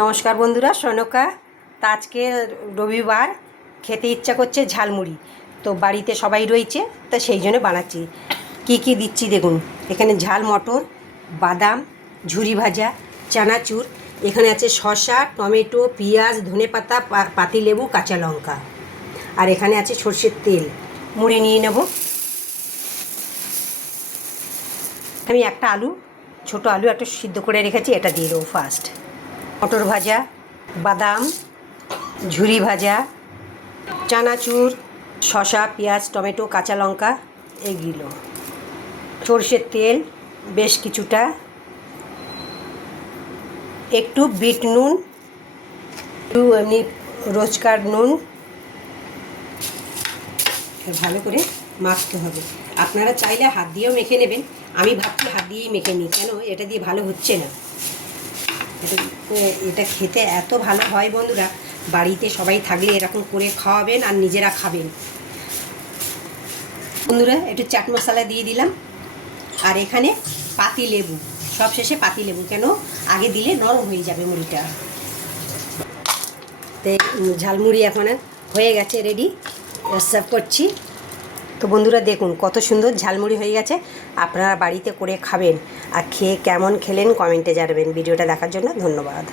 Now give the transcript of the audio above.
নমস্কার বন্ধুরা, সনকা। তা আজকে রবিবার, খেতে ইচ্ছা করছে ঝালমুড়ি। তো বাড়িতে সবাই রয়েছে, তো সেই জন্য বানাচ্ছি। কি কি দিচ্ছি দেখুন। এখানে ঝাল মটর, বাদাম, ঝুরি ভাজা, চানাচুর, এখানে আছে শসা, টমেটো, পেঁয়াজ, ধনেপাতা, পাতিলেবু, কাঁচা লঙ্কা, আর এখানে আছে সর্ষের তেল। মুড়ি নিয়ে নেব। আমি একটা আলু, ছোট আলু একটা সিদ্ধ করে রেখেছি, এটা দিয়ে দেবো ফার্স্ট। মটর ভাজা, বাদাম, ঝুরি ভাজা, চানাচুর, শসা, পেঁয়াজ, টমেটো, কাঁচা লঙ্কা, এগুলো। সরষের তেল বেশ কিছুটা, একটু বিট নুন, একটু এমনি রোজকার নুন, ভালো করে মাখতে হবে। আপনারা চাইলে হাত দিয়েও মেখে নেবেন। আমি ভাবছি হাত দিয়েই মেখে নিই, কেন এটা দিয়ে ভালো হচ্ছে না। এটা খেতে এত ভালো হয় বন্ধুরা, বাড়িতে সবাই থাকলে এরকম করে খাওয়াবেন আর নিজেরা খাবেন। বন্ধুরা একটু চাট মশলা দিয়ে দিলাম, আর এখানে পাতিলেবু, সব শেষে পাতিলেবু, কেন আগে দিলে নরম হয়ে যাবে মুড়িটা। তো ঝালমুড়ি এখন হয়ে গেছে, রেডি, সার্ভ করছি। তো বন্ধুরা দেখুন কত সুন্দর ঝালমুড়ি হয়ে গেছে। আপনারা বাড়িতে করে খাবেন, আর খেয়ে কেমন খেলেন কমেন্টে জানাবেন। ভিডিওটা দেখার জন্য ধন্যবাদ।